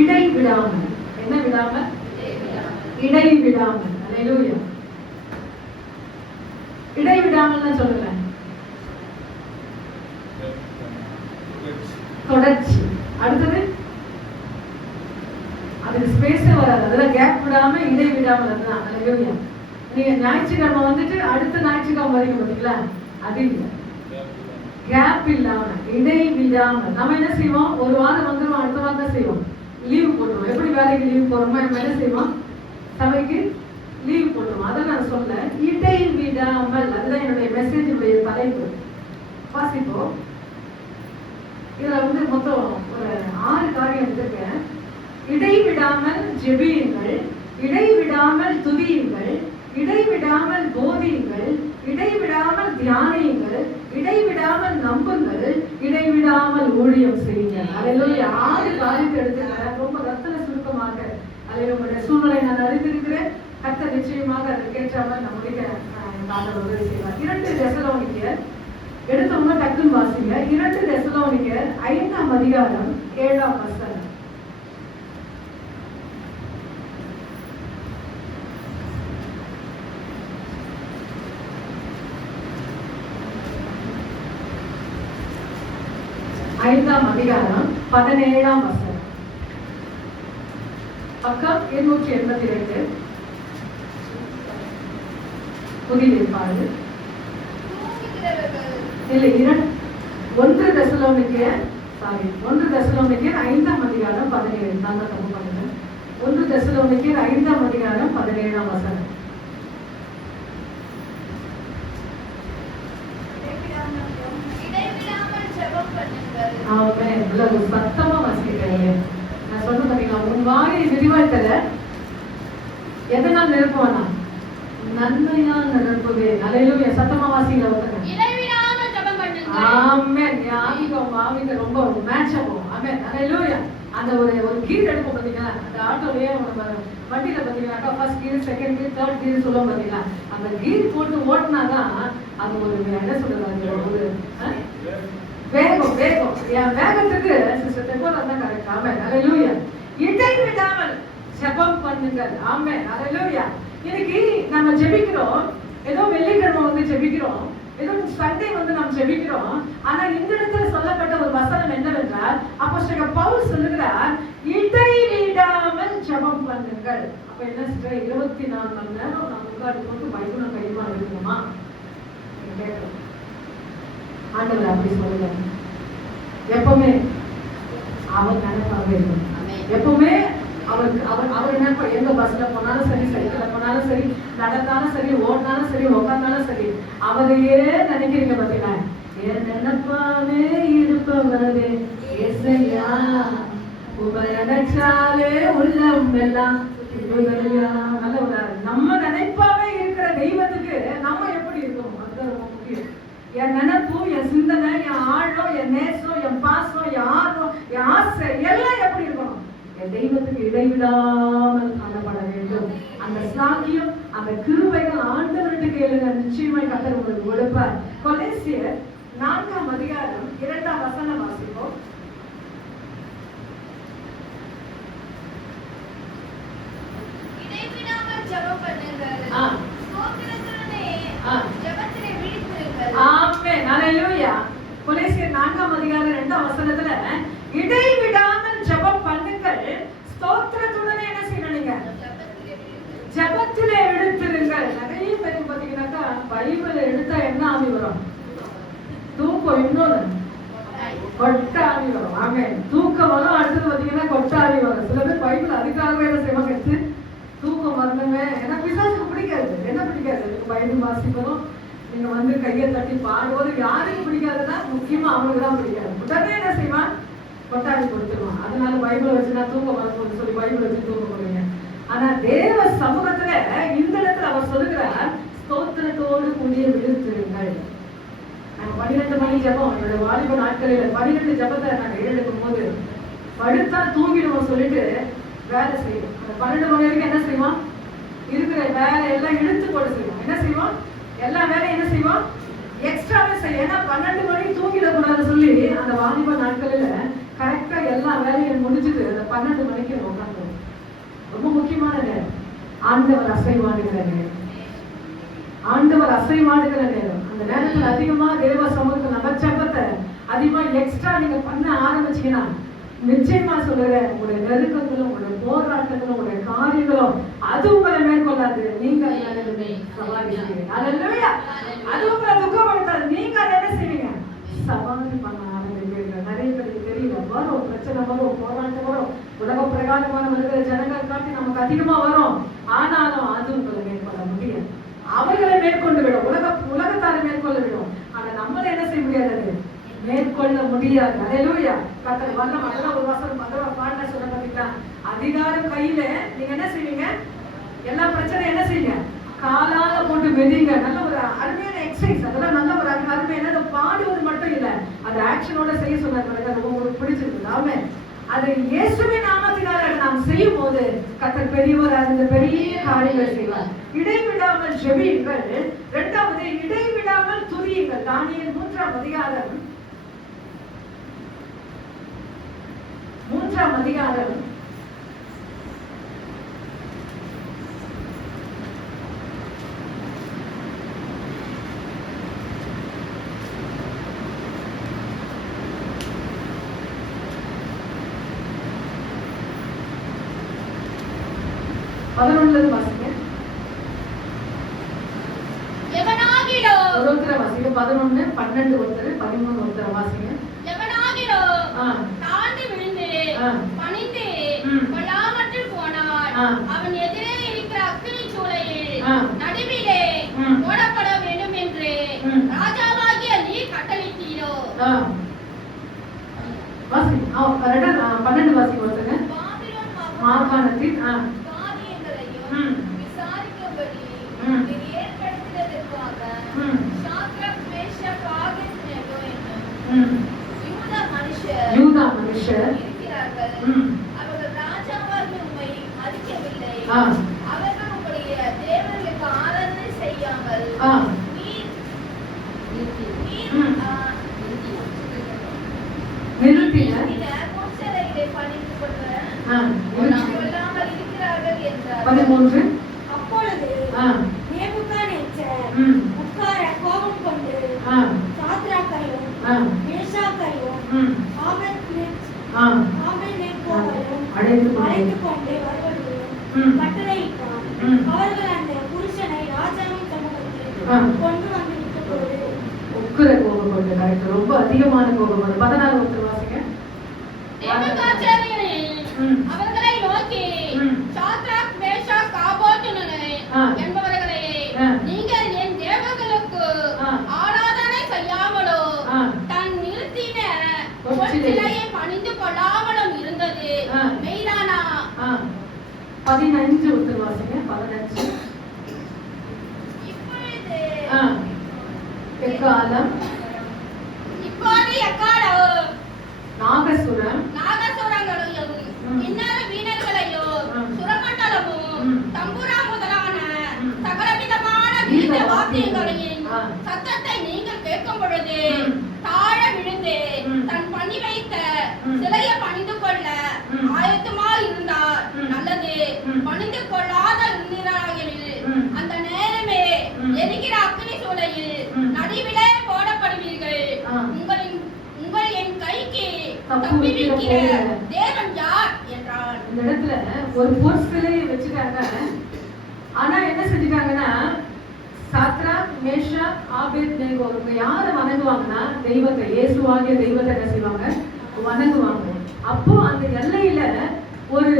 இடைவிடாமல். என்ன விடாமல்? இடைவிடாமல். அல்லேலூயா. இடைவிடாமல் சொல்லுங்க. தொடர்ச்சி. அடுத்தது அதுக்கு ஸ்பேஸே வராது. அதெல்லாம் கேப் விடாம இடை விடாமல். அதுதான் அல்லேலூயா. நீங்க ஞாயிற்றுக்கிழமை வந்துட்டு அடுத்த ஞாயிற்றுக்கிழமை வரைக்கும் பார்த்தீங்களா? அது இல்லை. கேப் இல்லாம இடை விடாமல். நம்ம என்ன செய்வோம்? ஒரு வாரம் வந்துடும், அடுத்த வாரம் தான் செய்வோம், லீவ் போட்டுருவோம். எப்படி வேலைக்கு லீவ் போடுறோமோ நம்ம என்ன செய்வோம்? சபைக்கு லீவ் போட்டுருவோம். அதை நான் சொல்ல இடை விடாமல். அதுதான் என்னுடைய மெசேஜுடைய தலைப்பு. வாசிப்போம். இதுல வந்து மொத்தம் ஒரு 6 காரியம் எடுத்திருக்கேன். இடைவிடாமல் ஜெபியுங்கள், இடைவிடாமல் துதியுங்கள், இடைவிடாமல் போதியுங்கள், இடைவிடாமல் தியானியுங்கள், இடைவிடாமல் நம்புங்கள், இடைவிடாமல் ஊழியம் செய்யுங்கள். அல்லேலூயா. 6 காரியத்தை எடுத்துக்கிறேன். ரொம்ப ரத்தன சுருக்கமாக. அதை உங்களுடைய சூழ்நிலை நான் அறிந்திருக்கிறேன். கர்த்தர் நிச்சயமாக அதற்கேற்றாமல் நம்முடைய உதவி செய்வார். 2 தெசலோனிக்கர் எடுத்தவங்க டக்குன்னு வாசிங்க. 2 தெசலோனிக்கர் 5ஆம் அதிகாரம் 7ஆம் வசனம். ஐந்தாம் அதிகாரம் 17ஆம் வசனம். பக்கம் 282. புதிய ஏற்பாடு. இல்லை, 1 தெசலோனிக்கர் 5ஆம் அதிகாரம் 17. நான் தான் தப்பு பண்ணுறேன். 1 தெசலோனிக்கர் 5ஆம் அதிகாரம் 17ஆம் வசனம். சத்தமா வாசிக்கிறீங்க. நான் சொன்ன பாத்தீங்களா, உன் வாயை விரிவாய்த்தல எதனால் நிரப்புவானா? நன்மையால் நிரப்புவேன். அல்லேலூயா. சத்தமா வாசிங்க. ஆமென். ஆவிக ரொம்ப மேட்ச் ஆகும். ஆமென். அல்லேலூயா. அந்த ஒரு கீர் எடுப்போம் பாத்தீங்களா? அந்த ஆட்டோலயே வண்டியில பாத்தீங்கன்னாக்கா ஃபர்ஸ்ட் கீர், செகண்ட் கீர், தேர்ட் கீர் சொல்லுவோம் பாத்தீங்களா? அந்த கீர் போட்டு ஓட்டினாதான் அது ஒரு என்ன சொல்றது, ஒரு வேகம். என் வேகத்துக்கு சிஸ்டர் தெபோரா தான் கரெக்ட். ஆமென். அல்லேலூயா. இடைவிடாமல் ஜெபம் பண்ணுங்கள். ஆமென். அல்லேலூயா. இன்னைக்கு நம்ம ஜெபிக்கிறோம், ஏதோ வெள்ளிக்கிழமை வந்து ஜெபிக்கிறோம், ஏதோ சண்டே வந்து நாம் ஜெபிக்கிறோம். ஆனா இந்த இடத்துல சொல்லப்பட்ட ஒரு வசனம் என்னவென்றால், அப்போஸ்தலர் பவுல் சொல்லுகிறார், இடைவிடாமல் ஜெபம் பண்ணுங்கள். அப்ப என்ன சிஸ்டர், 24 மணி நேரம் நம்ம உட்கார்ந்து போட்டு பைபிள் கையுமா இருக்கணுமா? கேட்கலாம். ஆண்டவர் அப்படி சொல்லுங்க. எப்பவுமே அவர் நினைப்பாக இருக்கும். எப்பவுமே அவர் நினைப்பா. எங்க பஸ்ல போனாலும் சரி, சைக்கிள்ல போனாலும் சரி, நடந்தாலும் சரி, ஓடினாலும் சரி, உட்கார்ந்தாலும் சரி, அவரையே நினைக்கிறீங்க பாத்தீங்களா? என் நினைப்பாவே இருப்பவரே ஏசையா, உங்களை நினைச்சாலே உள்ளம் எல்லாம். நல்ல ஒரு நம்ம நினைப்பாவே இருக்கிற தெய்வத்துக்கு நம்ம எப்படி இருக்கணும்? அதுதான் ரொம்ப முக்கியம். என் நினைப்பு, என் சிந்தனை, என் ஆழம், என் நேசம், என் பாசம், என் ஆர்வம், என் ஆசை எல்லாம் எப்படி இருக்கணும்? என் தெய்வத்துக்கு இடைவிடாமல் காணப்பட வேண்டும். அந்த சாக்கியம், அந்த கிருபைகள் ஆண்டவர்கிட்ட கேளுங்க. நிச்சயமாய் கர்த்தர் உங்களுக்கு கொடுப்பார். கொலோசியர் 4ஆம் அதிகாரம் 2ஆம் வசனம் வாசிப்போம். இடைவிடாமல் ஜெபம் பண்ணுங்கள். ஜெபத்திலே விழித்திருங்கள். ஆமென். அல்லேலூயா. கொலோசியர் 4ஆம் அதிகாரம் 2ஆம் வசனத்துல இடைவிடாமல் ஜெபம் பண்ணுங்கள், ஸ்தோத்திரத்துடனே என்ன செய்யணுங்க? ஜெபத்திலே விழித்திருங்கள். நிறைய பேருக்கு பாத்தீங்கன்னாக்கா பைபிள் எடுத்தா என்ன ஆவி வரும்? தூக்கம். இன்னொரு கொட்ட ஆவி வரும். ஆமென். தூக்கம் வரும். அடுத்தது பாத்தீங்கன்னா கொட்ட ஆவி வரும். சில பேர் பைபிள் அதுக்காகவே என்ன செய்வாங்க, எடுத்து தூக்கம் வரணுமே. ஏன்னா பிசாசுக்கு பிடிக்காது. என்ன பிடிக்காது? பைபிள் வாசிப்பதும் நீங்க வந்து கையை தட்டி பாடுவது யாருக்கு பிடிக்காதுன்னா முக்கியமா அவனுக்கு தான் பிடிக்காது. உடனே என்ன செய்வான்? கொட்டாவி கொடுத்துருவான். அதனால பைபிளை வச்சு நான் தூக்கம் வரணும்னு சொல்லி பைபிள் வச்சு தூக்க போறீங்க. ஆனா தேவ சமூகத்துல இந்த இடத்துல அவர் சொல்லுகிறார், ஸ்தோத்திரத்தோடு கூடிய விழித்திருங்கள். நாங்க 12 மணி ஜெபம், என்னோட வாலிப நாட்களில் 12 ஜெபத்தை நாங்க எழுதும் போது படுத்தா தூங்கிடுவோம் சொல்லிட்டு வேலை செய்வோம். அந்த 12 மணி வரைக்கும் என்ன செய்வோம்? இருக்கிற வேலை எல்லாம் இழுத்து போட செய்வோம். என்ன செய்வோம்? எல்லா வேலையும் என்ன செய்வோம்? எக்ஸ்ட்ராவே செய்யும். ஏன்னா 12 மணிக்கு தூங்கிடக்கூடாதுன்னு சொல்லி அந்த வாலிப நாட்களில் கரெக்டா எல்லா வேலையும் முடிச்சுட்டு அந்த 12 மணிக்கு உட்காந்துரும். ரொம்ப முக்கியமான நேரம். ஆண்டவர் அசைவாடுகிற நேரம். ஆண்டவர் அசைவாடுகிற நேரம். அந்த நேரத்தில் அதிகமா தேவ சமூகத்தில் நம்ம ஜெபத்தை அதிகமா எக்ஸ்ட்ரா நீங்க பண்ண ஆரம்பிச்சீங்கன்னா நிச்சயமா சொல்லுறேன், உங்களுடைய நெருக்கங்களும் உங்களுடைய போராட்டங்களும் உங்களுடைய காரியங்களும் அது உங்களை மேற்கொள்ளாது. நீங்க சவாரி செய்வீங்க. அது உங்களை துக்கப்படுத்தாது. நீங்க அதை என்ன செய்வீங்க? சவாரி பண்ண ஆரம்பிப்பீங்க. நிறைய பேருக்கு தெரியல, வரும் பிரச்சனை, வரும் போராட்டம், வரும் உலக பிரகாரமான வருகிற ஜனங்கள் காட்டி நமக்கு அதிகமா வரும். ஆனாலும் அது உங்களை மேற்கொள்ள முடியாது. அவர்களை மேற்கொண்டு விடும், உலகத்தாரை மேற்கொள்ள விடும். ஆனா நம்மளை என்ன செய்ய முடியாது? மேற்கொள்ள முடியாது. அல்லேலூயா. கர்த்தர் வல்லமை. அதெல்லாம் ஒரு வசனம் அதெல்லாம் பாடின சொல்ல பார்த்தீங்களா? அதிகாரம் கையில நீங்க என்ன செய்வீங்க? எல்லா பிரச்சனையும் என்ன செய்யுங்க? காலால போட்டு மிதிங்க. நல்ல ஒரு அருமையான எக்ஸசைஸ். அதெல்லாம் நல்ல ஒரு அருமையான பாடுவது மட்டும் இல்ல, அது ஆக்ஷனோட செய்ய சொன்னாங்க. ரொம்ப உங்களுக்கு பிடிச்சிருக்கு. ஆமே. அதை இயேசுவின் நாமத்தினால நாம் செய்யும் போது கர்த்தர் பெரியவர் அந்த பெரிய காரியங்களை செய்வார். இடைவிடாமல் ஜெபியுங்கள். இரண்டாவது, இடைவிடாமல் துதியுங்கள். தானியேல் 3ஆம் அதிகாரம் 11 வாசிங்க. எவனாகிலோ ஒருத்தர வாசிங்க. 11, 12 ஒருத்தர், 13 ஒருத்தர வாசிங்க. எவனாகிலோ தாழ்ந்து விழுந்து பணிந்து கொள்ளாமற்று போனான், அவன் எதிரே இருக்கிற அக்கினி சூளையில் நடுவிலே போடப்பட வேண்டும் என்று ராஜாவாகிய நீ கட்டளையிட்டீரோ. வாசி. 12 வாசி ஒருத்தங்க. பாபிலோன் மாகாணத்தின் காரியங்களையும் விசாரிக்கும்படி நீர் ஏற்படுத்தினதற்காக சாத்ராக், மேஷாக், ஆபேத்நேகோ என்னும் யூதா மனுஷர் இருக்கிறார்கள். அவர்கள் ராஜாவாகிய உம்மை மதிக்கவில்லை. அவர்கள் உம்முடைய தேவர்களுக்கு ஆராதனை செய்யாமல் முச்சரைகளை பணிந்து கொள்ளாமல் இருக்கிறார்கள் என்றார். 13. அப்பொழுது நேபுகாத்நேச்சர் உட்கார கோபம் கொண்டு சாத்ராக்கையும் மேஷாக்கையும் ஆபேத்நேகோவையும் அழைத்துக் கொண்டு வருவதையும் கட்டளையிட்டான். அவர்கள் அந்த புருஷனை ராஜாவின் சமூகத்தில் கொண்டு வந்து விட்டபோது உக்கிர கோபம் கொண்டு, கரெக்ட், ரொம்ப அதிகமான கோபம் கொண்டு. 14 ஒருத்தர் வாசிங்க. அவர்களை நோக்கி, சாத்ராக், மேஷாக், ஆபேத்நேகோ என்பவர்களே, நீங்கள் என் தேவர்களுக்கு ஆராதனை செய்யாமலோ தன் நிறுத்தின பொற்சிலையை பணிந்து கொள்ளாமலும் இருந்தது மெய்தானா? 15 ஒருத்தர் வாசிங்க. 15. இப்பொழுது எக்காலம் நாகசுரங்களையும் கிண்ணற வீணர்களையும் சுரமண்டலமும் தம்புரா முதலான சகலவிதமான கீத வாத்தியங்களையும் சத்தத்தை நீங்கள் கேட்கும் பொழுது தாழ விழுந்து தன் பண்ணி வைத்த சிலையை பணிந்து கொள்ள ஆயத்தமாய் இருந்தார். நல்லது. பணிந்து கொள்ளாத இருந்தீராகில் அந்த நேரமே எரிகிற அக்கினி சூளையில் நடுவிலே போடப்படுவீர்கள். உங்கள் என் கைக்கு தப்பிவிக்கிற தேவன் யார் என்றார். இந்த இடத்துல ஒரு பொற்சிலையை வச்சுட்டாங்க. ஆனா என்ன செஞ்சுட்டாங்கன்னா, சாத்ராக், மேஷாக், ஆபேத்நேகோ இவங்க யாரை வணங்குவாங்கன்னா தெய்வத்தை, இயேசுவாகிய தெய்வத்தை என்ன செய்வாங்க? வணங்குவாங்க. அப்போ அந்த எல்லையில ஒரு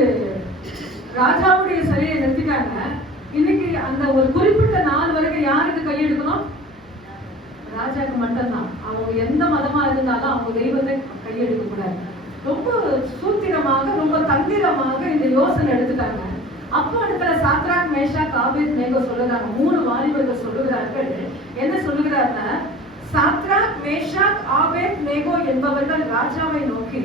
ராஜாவுடைய சிலையை நிறுத்திட்டாங்க. இன்னைக்கு அந்த ஒரு குறிப்பிட்ட நாள் வரைக்கும் யாருக்கு கையெடுக்கணும்? ராஜாக்கு மட்டும்தான். அவங்க எந்த மதமா இருந்தாலும் அவங்க தெய்வத்தை கையெடுக்க கூடாது. ரொம்ப சூத்திரமாக, ரொம்ப தந்திரமாக இந்த யோசனை எடுத்துட்டாங்க. அப்போ இடத்துல சாத்ராக், மேஷாக், ஆபேத்நேகோ சொல்லுறாங்க. 3 வாலிபர்கள் சொல்லுகிறார்கள். என்ன சொல்லுகிறாருன்னா, சாத்ராக், மேஷாக், ஆபேத்நேகோ என்பவர்கள் ராஜாவை நோக்கி,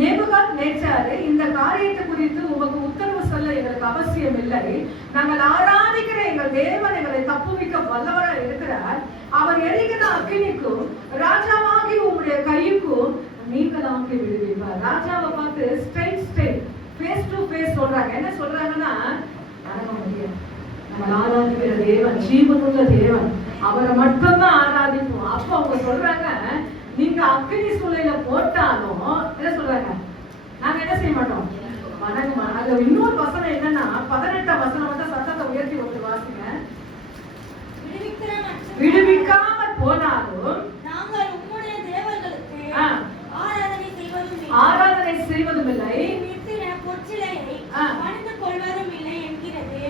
நேபுகாத்நேச்சாரே, இந்த காரியத்தை குறித்து உமக்கு உத்தரவு சொல்ல எங்களுக்கு அவசியம் இல்லை. நாங்கள் ஆராதிக்கிற எங்கள் தேவன் எங்களை தப்புவிக்க வல்லவராக இருக்கிறார். அவர் எரிகிற அக்கினிக்கும் ராஜாவாகி உங்களுடைய கையுக்கும் நீங்களாக்கி விடுவீர்கள். ராஜாவை பார்த்து ஸ்ட்ரெயிட் சொல்றாங்க. என்ன சொல்றாங்கன்னா, வணங்க முடியாது, நம்ம ஆராதிக்கிற தேவன் ஜீவனுள்ள தேவன், அவரை மட்டும்தான் ஆராதிப்போம். அப்போ அவங்க சொல்றாங்க, நீங்க அக்னி சூளையில போட்டாலும் என்ன சொல்றாங்க, நாங்க என்ன செய்ய மாட்டோம், வணங்க மாட்டோம். அதுல இன்னொரு வசனம் என்னன்னா 18ஆம் வசனம் மட்டும் சத்தத்தை உயர்த்தி ஒரு வாசிங்க. விடுவிக்காமல் போனாலும் நாங்கள் உம்முடைய தேவர்களுக்கு ஆராதனை செய்வதும் இல்லை, பொற்சிலையை பணிந்து கொள்வதும் இல்லை என்கிறது.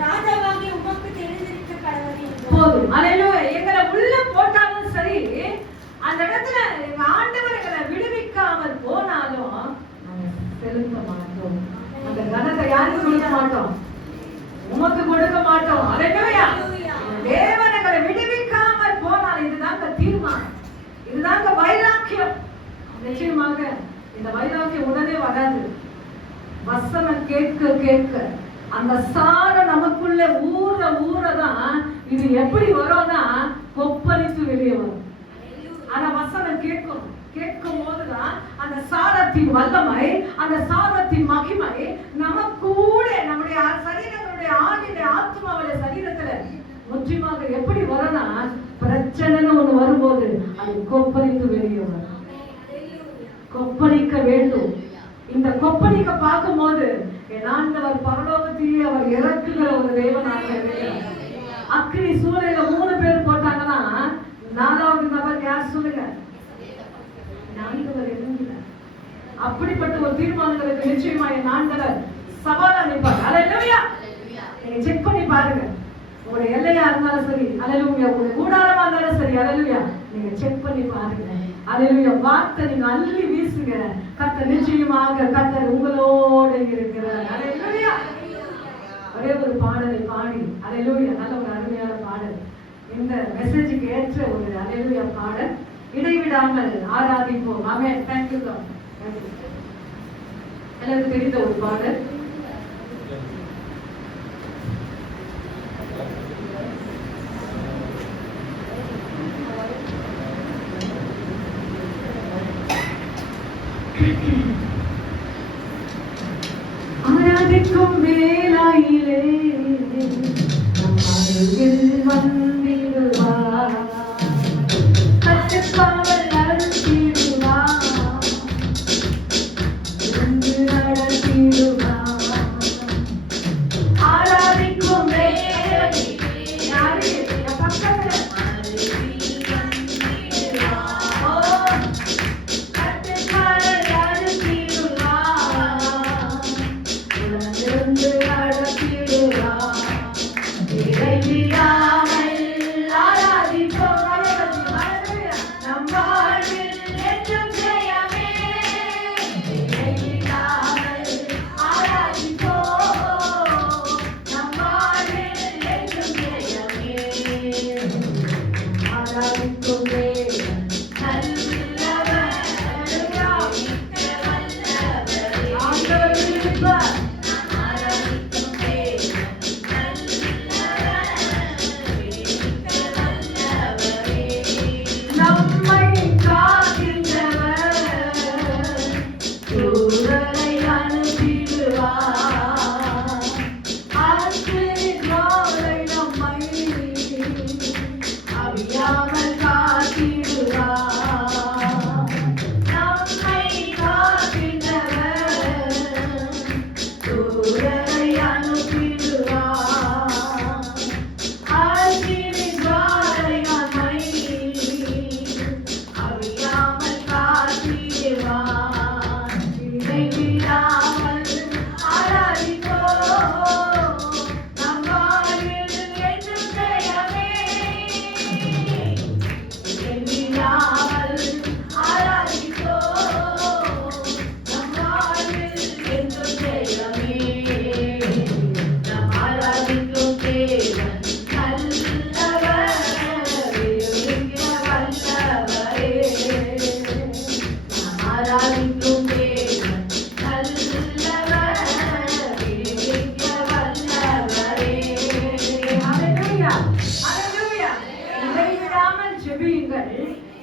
ராஜாவாகிய உமக்கு தெரிந்திருக்க கடவுளே. போதும். அல்லேலூயா. எங்களை உள்ள போட்டாலும் சரி, அந்த இடத்துல எங்க ஆண்டவர் எங்களை விடுவிக்காமல் போனாலும் நாங்க செலுத்த மாட்டோம். அந்த கனத்தை யாருக்கு கொடுக்க மாட்டோம், உமக்கு கொடுக்க மாட்டோம். அல்லேலூயா. தேவன் எங்களை விடுவிக்காமல் போனால் இதுதாங்க தீர்மானம், இதுதாங்க வைராக்கியம். நிச்சயமாக இந்த வைராக்கியம் உடனே வராது. வசனம் கேட்க கேட்க அந்த சாரம் நமக்குள்ள ஊறதான் இது எப்படி வரும்னா கொப்பளித்து வெளியே வரும். ஆனா வசனம் கேட்கும் போதுதான் அந்த சாரத்தின் வல்லமை, அந்த சாரத்தின் மகிமை நமக்கூட நம்முடைய சரீரங்களுடைய ஆவியுடைய ஆத்மாவுடைய சரீரத்துல முற்றிலுமாக எப்படி வரும்னா, பிரச்சனைன்னு ஒண்ணு வரும்போது அது கொப்பளித்து வெளியே வரும். கொப்பளிக்க வேண்டும். இந்த கொப்பளிக்க பார்க்கும் போது என் ஆண்டவர் பரலோகத்திலே அவர் இறக்குகிற ஒரு தேவனாக இருக்கிறார். அக்னி சூளையில 3 பேர் போட்டாங்கன்னா 4வது நபர் யார் சொல்லுங்க, ஆண்டவர் இறங்குகிறார். அப்படிப்பட்ட ஒரு தீர்மானங்களுக்கு நிச்சயமா என் ஆண்டவர் சவால் அளிப்பார். அல்லேலூயா. நீங்க செக் பண்ணி பாருங்க, உங்களுடைய எல்லையா இருந்தாலும் சரி, அல்லேலூயா, உங்களுடைய கூடாரமா இருந்தாலும் சரி, அல்லேலூயா, நீங்க செக் பண்ணி பாருங்க. அல்லேலூயா. வார்த்தை நீங்க அள்ளி வீசுங்க, கர்த்தர் நிச்சயமாக கர்த்தர் உங்களோடு இருக்கிறார். அல்லேலூயா. ஒரே ஒரு பாடலை பாடி, அல்லேலூயா, நல்ல ஒரு அருமையான பாடல், இந்த மெசேஜுக்கு ஏற்ற ஒரு அல்லேலூயா பாடல், இடைவிடாமல் ஆராதிப்போம். ஆமென். Thank you God. எனக்கு தெரிந்த ஒரு பாடல். ஆராதிக்கும் வேளையிலே நம் அருகில் வந்திடுவார், கட்டுக்காவல் அருள்த்திடுவார், இருந்து நடத்திடுவார். ஆராதிக்கும் வேளையிலே யாரு என் பக்கத்துல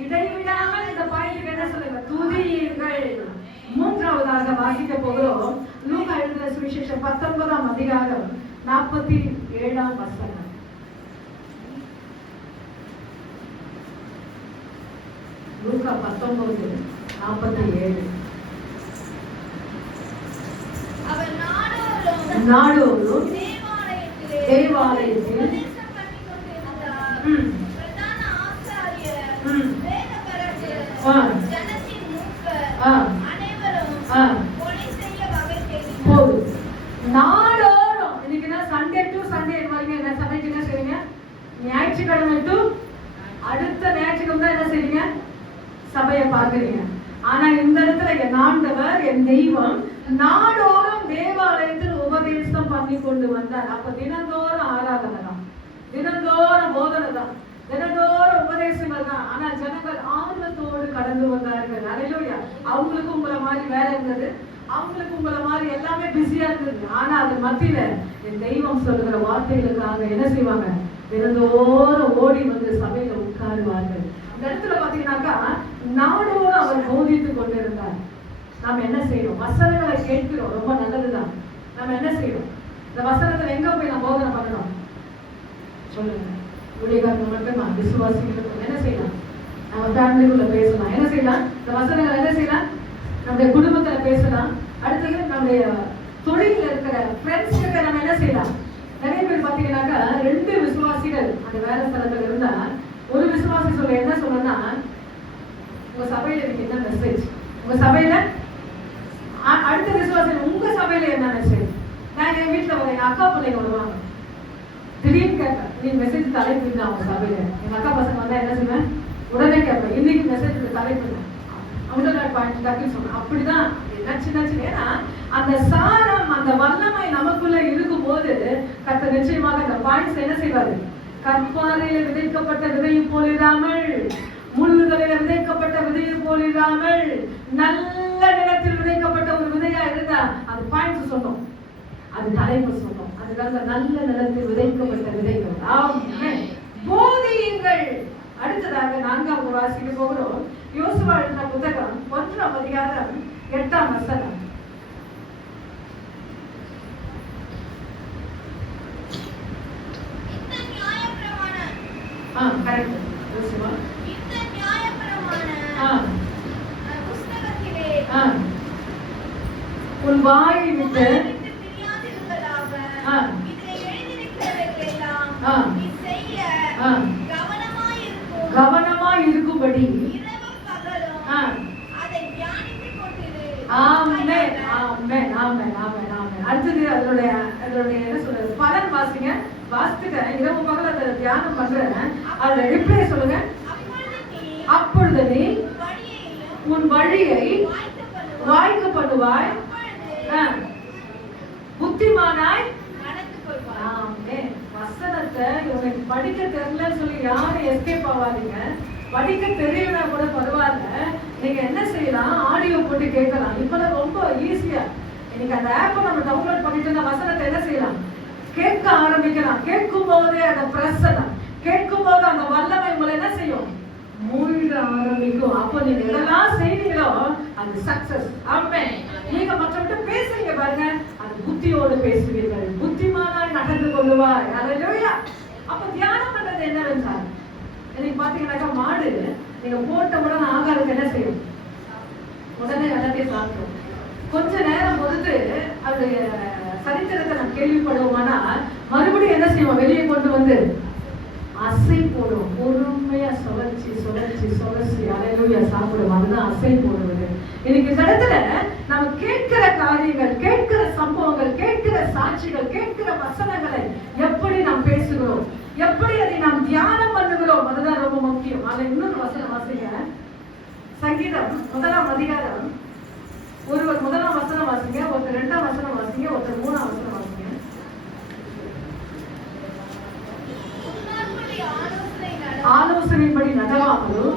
இடைவிடாமல் இந்த பாயிண்ட் என்ன சொல்லுங்க, துதியுங்கள். 3வது நமக்காக வாசிக்க போகிறோம். லூக்கா எழுதின சுவிசேஷம் 19ஆம் அதிகாரம் 47ஆம் வசனம். லூக்கா 19:47. அவர் நாடோறும் நாடோறும் தேவாலயத்தில் உபதேசம் பண்ணிக் கொண்டிருந்தார். பிரதான ஆசாரியர், வேதபாரகர், ஜனத்தின் மூப்பர் அனைவரும் கொலை செய்ய வகை தேடினர். போதும். நாடோறும் இன்னைக்கு சண்டே டு சண்டே வரைக்கும் என்ன சமைச்சு என்ன செய்வீங்க? ஞாயிற்றுக்கிழமை டு அடுத்த ஞாயிற்றுக்கிழமை தான் என்ன செய்வீங்க? சபையை பார்க்குறீங்க. ஆனா இந்த இடத்துல என் ஆண்டவர், என் தெய்வம் நாடோறும் தேவாலயத்தில் உபதேசம் பண்ணி கொண்டு வந்தார். அப்ப தினந்தோறும் ஆராதனை தான், தினந்தோறும் போதனை தான், தினந்தோறும் உபதேசங்கள் தான். ஆனா ஜனங்கள் ஆர்வத்தோடு கடந்து வந்தார்கள். அல்லேலூயா. அவங்களுக்கும் உங்களை மாதிரி வேலை இருந்தது, அவங்களுக்கு உங்களை மாதிரி எல்லாமே பிஸியா இருந்தது. ஆனா அது மத்தியில என் தெய்வம் சொல்லுகிற வார்த்தைகளுக்காக என்ன செய்வாங்க? தினந்தோறும் ஓடி வந்து சபையில உட்காருவார்கள். இந்த இடத்துல பாத்தீங்கன்னாக்கா நாடோறும் அவர் போதித்துக் கொண்டிருந்தார். நாம் என்ன செய்யறோம்? வசனங்களை கேட்கிறோம், ரொம்ப நல்லதுதான். நம்ம என்ன செய்யறோம்? இந்த வசனத்துல எங்க போய் நம்ம போதனை பண்ணணும்? சொல்லுங்க. ஊழியக்காரர்களுக்கும் விசுவாசிகளுக்கும் என்ன செய்யலாம்? நம்ம ஃபேமிலிக்குள்ள பேசலாம். என்ன செய்யலாம்? இந்த வசனங்களை என்ன செய்யலாம்? நம்முடைய குடும்பத்துல பேசலாம். அடுத்தது நம்முடைய தொழில இருக்கிற ஃப்ரெண்ட்ஸ் கிட்ட நம்ம என்ன செய்யலாம்? நிறைய பேர் பாத்தீங்கன்னாக்கா 2 விசுவாசிகள் அந்த வேலை ஸ்தலத்துல இருந்தா ஒரு விசுவாசி சொல்ல என்ன சொல்லணும்னா, உங்க சபையில இன்னைக்கு என்ன மெசேஜ்? உங்க சபையில அடுத்த விசுவாசி உங்க சபையில என்ன மெசேஜ்? நான் என் வீட்டுல வர எங்க அக்கா பிள்ளைங்க வருவாங்க, திடீர்னு கேட்பேன், நீ மெசேஜ் தலைப்பு இருந்தா அவங்க சபையில. எங்க அக்கா பசங்க வந்தா என்ன செய்வேன்? உடனே கேட்பேன், இன்னைக்கு மெசேஜ் தலைப்பு டக்குன்னு சொன்னேன். அப்படிதான் சின்ன ஏன்னா அந்த சாரம், அந்த வல்லமை நமக்குள்ள இருக்கும் போது கர்த்தர் நிச்சயமாக அந்த பாயிண்ட்ஸ் என்ன செய்வாரு? கற்பாறையில விதைக்கப்பட்ட விதையை போலிராமல், முள்ளுகளில விதைக்கப்பட்ட விதையை போலிராமல், நல்ல நிலத்தில் விதைக்கப்பட்ட ஒரு விதையா இருந்தா அது பாயிண்ட்ஸ் சொன்னோம், அது தலைப்பு சொன்னோம். அதுக்காக நல்ல நிலத்தில் விதைக்கப்பட்ட விதைகள். ஆமென். போதியுங்கள். அடுத்ததாக 4வது வாசிக்க போகிறோம். யோசுவா எழுதின புத்தகம் 1ஆம் அதிகாரம் 8ஆம் வசனம். கரெக்ட். யோசுவா இந்த நியாயப்பிரமாண புஸ்தகத்திலே உன் வாயை விட்டு பிரியாதிருப்பதாக இதிலே எழுதியிருக்கிறவைகளெல்லாம் நீ செய்ய கவனமாய் இருக்கும்படி இரவும் பகலும் அதை தியானித்துக் கொண்டிரு. ஆமென், ஆமென், ஆமென், ஆமென், ஆமென். அடுத்தது அதனுடைய என்ன சொல்றது? பலன் வாசிங்க. வாசித்துக்க இரவு பகல் அதை தியானம் பண்றேன். அதோட ரிப்ளை சொல்லுங்க. அப்பொழுது நீ உன் வழியை வாய்க்க பண்ணுவாய், புத்திமானாய் நடந்து கொள்வாய். ஆமென். வசனத்தை உனக்கு படிக்க தெரியலன்னு சொல்லி யாரும் எஸ்கேப் ஆகாதீங்க. படிக்க தெரியலனா கூட பரவாயில்ல, நீங்க என்ன செய்யலாம்? ஆடியோ போட்டு கேட்கலாம். இப்பெல்லாம் ரொம்ப ஈஸியா இன்னைக்கு அந்த ஆப்பை நம்ம டவுன்லோட் பண்ணிட்டு அந்த வசனத்தை என்ன செய்யலாம்? கேட்க ஆரம்பிக்கலாம். கேட்கும் போதே அந்த பிரசனம், கேட்கும் போது அந்த வல்லமை உங்களை என்ன செய்யும்? மூழ்க ஆரம்பிக்கும். அப்போ நீங்க எதெல்லாம் செய்வீங்களோ அது சக்சஸ். ஆமென். நீங்க மற்றவங்க பேசுறீங்க பாருங்க, அது புத்தியோடு பேசுவீர்கள். புத்திமானாய் நடந்து கொள்ளுவாய். அல்லேலூயா. அப்ப தியானம் பண்றது என்னவென்றால், இன்னைக்கு பாத்தீங்கன்னாக்கா மாடு நீங்க போட்ட உடனே ஆகாரத்துக்கு என்ன செய்யும்? உடனே எல்லாத்தையும் சாப்பிடும். கொஞ்ச நேரம் பொறுத்து அதோடைய சரித்திரத்தை நம்ம கேள்விப்படுவோம்னா மறுபடியும் என்ன செய்வோம்? வெளியே கொண்டு வந்து அசை போடும். பொறுமையா சுழற்சி சுழற்சி சுழற்சி அல்லேலூயா சாப்பிடுவோம். அதுதான் அசை போடுவது. இன்னைக்கு இந்த இடத்துல நம்ம கேட்கிற காரியங்கள், கேட்கிற சம்பவங்கள், கேட்கிற சாட்சிகள், கேட்கிற வசனங்களை எப்படி நாம் பேசுகிறோம், எப்படி அதை நாம் தியானம் பண்ணுகிறோம், அதுதான் ரொம்ப முக்கியம். அதுல இன்னொரு வசனம் வாசிங்க. சங்கீதம் 1ஆம் அதிகாரம். ஒருவர் 1ஆம் வசனம் வாசிங்க, ஒருத்தர் 2ஆம் வசனம் வாசிங்க, ஒருத்தர் 3ஆம் வசனம் வாசிங்க. ஆலோசனைப்படி நடவாமலும்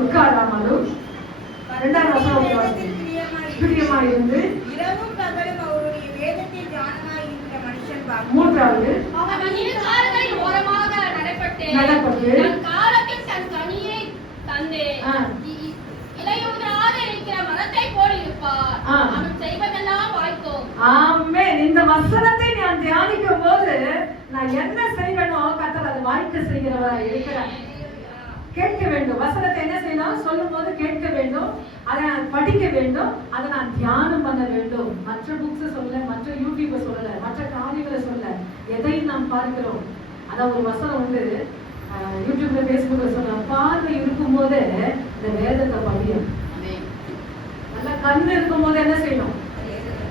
உட்காராமலும் 2ஆம் வசனம் பிரியமாயிருந்து இரவும் பகலும் அவருடைய வேதத்தில் தியானமாய் இருக்கிற மனுஷன் 3வது அவன் கால்களில் ஓரமாக நடப்பட்டு நடப்பட்டு தன் காலத்தில் தன் கனியை தந்து நான் என்ன செய்வேனோ கர்த்தர் அதை வாய்க்க செய்கிறவரா இருக்கிறார். கேட்க வேண்டும். வசனத்தை என்ன செய்யணும்? சொல்லும் போது கேட்க வேண்டும், அதை நான் படிக்க வேண்டும், அதை நான் தியானம் பண்ண வேண்டும். மற்ற புக்ஸ் சொல்ல, மற்ற யூடியூப சொல்லல, மற்ற காரியங்களை சொல்ல, எதையும் நாம் பார்க்கிறோம். அதான் ஒரு வசனம் வந்து யூடியூப்ல பேஸ்புக்ல சொல்ல, பார்வை இருக்கும் போதே இந்த வேதத்தை படியும். நல்லா கண்ணு இருக்கும் போது என்ன செய்யணும்?